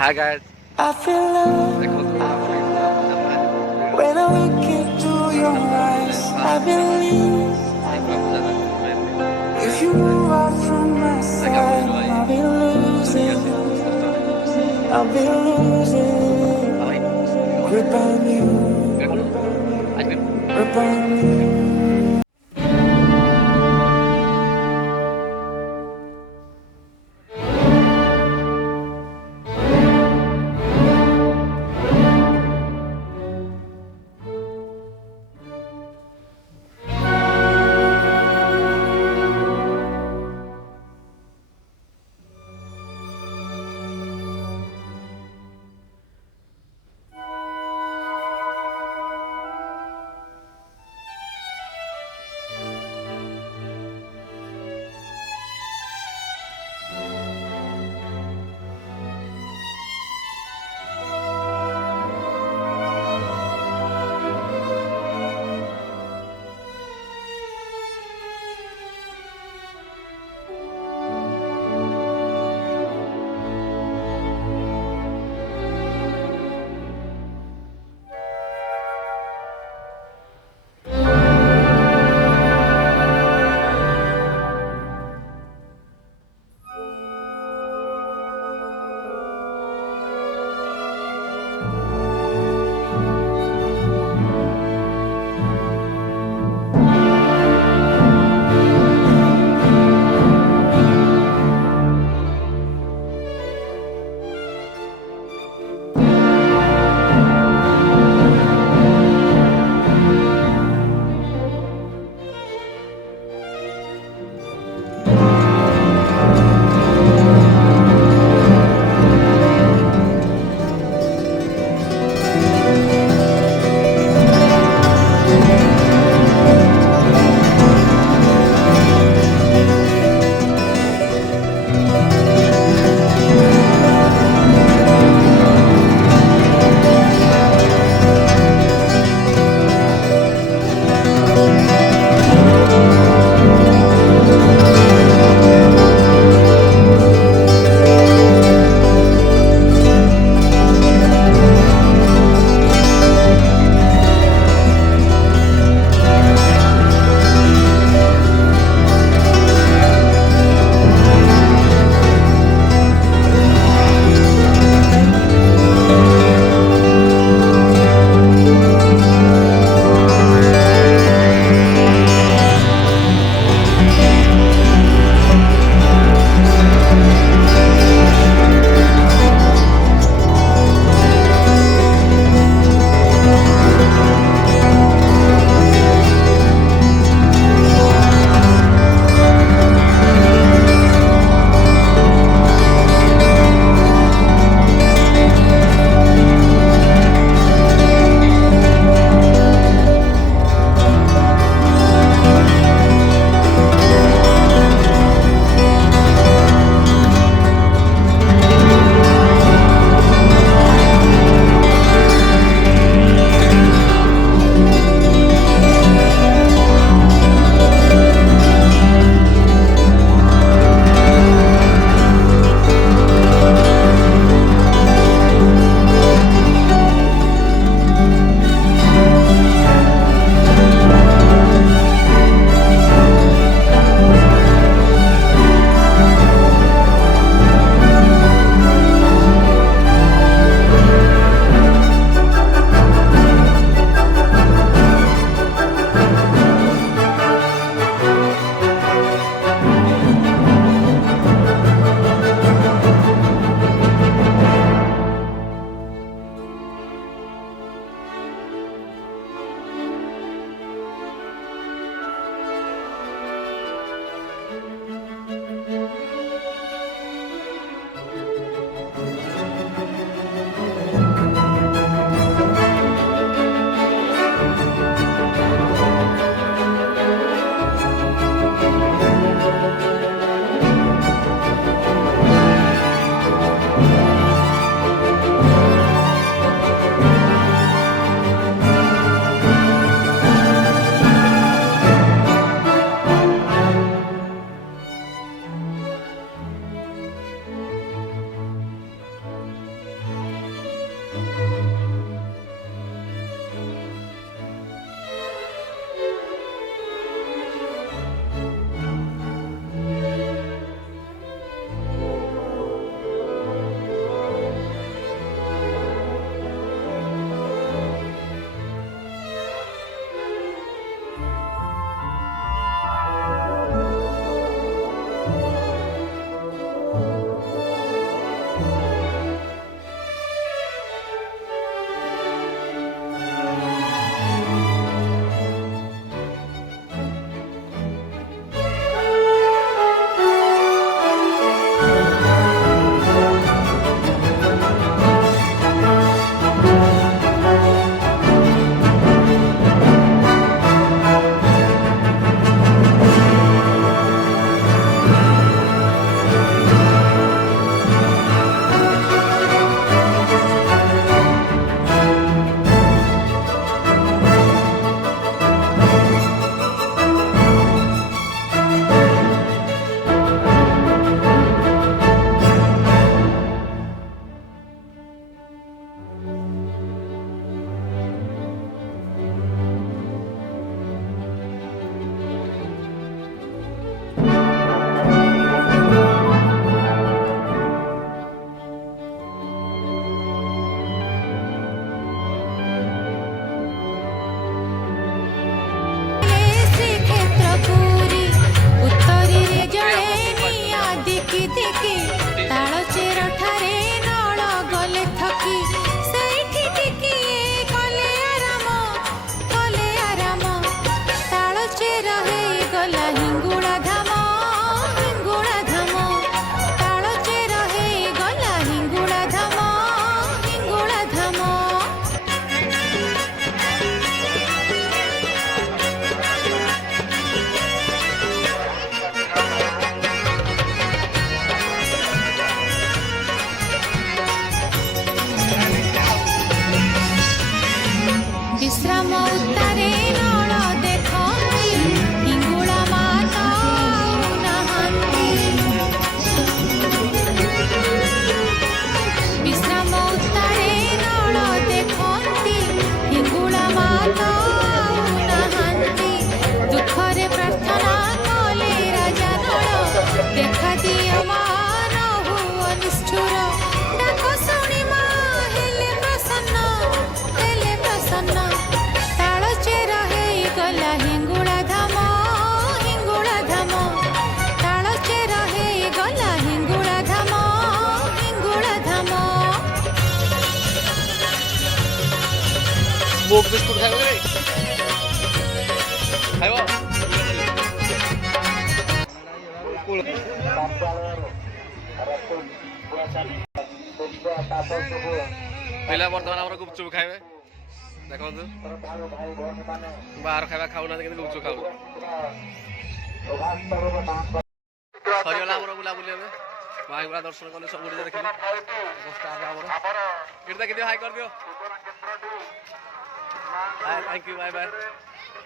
Hi guys, I feel love welcome to our video. when I look into your eyes. I believe if you move out from my side, I'll be losing. I'll be losing. Grip on you, grip on you. ଦିକି ଦିକି ତାଳ ଚେର ଠାରେ ନଳ ଗଲେ ଥକି ସେଇଠି ଟିକିଏ କଲେ ଆରାମ ତାଳ ଚେର ହେଇଗଲା ହିଙ୍ଗୁଳା ଧାମ ତାଳ ଚେର ହେଇଗଲା ହିଙ୍ଗୁଳା ଧାମ ବିଶ୍ରାମ ଉତ୍ତାରେ ନଳ ଦେଖନ୍ତି ହିଙ୍ଗୁଳା ମାତା ଆଉ ନାହାନ୍ତି ବିଶ୍ରାମ ଉତ୍ତାରେ ନଳ ଦେଖନ୍ତି ହିଙ୍ଗୁଳା ମାତା ଆଉ ନାହାନ୍ତି ଦୁଃଖରେ ପ୍ରାର୍ଥନା କଲେ ରାଜା ନଳ ଦେଖା ଦିଅ ମା ନ ହୁଅ ନିଷ୍ଠୁର ଡାକ ଶୁଣି ମା ହେଲେ ପ୍ରସନ୍ନ ତାଳ ଚେର ହେଇଗଲା ହିଙ୍ଗୁଳା ଧାମ ତାଳ ଚେର ହେଇଗଲା ହିଙ୍ଗୁଳା ଧାମ মুখ বিস্কুট খাইব রে খাইব ପିଲା ବର୍ତ୍ତମାନ ଆମର ଗୁପଚୁପ ଖାଇବେ ଦେଖନ୍ତୁ ବାହାର ଖାଇବା ଖାଉନାହାନ୍ତି କିନ୍ତୁ ଗୁପଚୁପ ଖାଉ ସରିଗଲା ଆମର ବୁଲାବୁଲି ଏବେ ମାଇଗୁଡ଼ା ଦର୍ଶନ କଲେ ସବୁ ଗୁଡ଼ିକ ଦେଖିଲି ଆମର ଏଠି ଦେଖିଦିଅ ହାଇ କରିଦିଅ ଥ୍ୟାଙ୍କ ୟୁ ବାଏ ବାଏ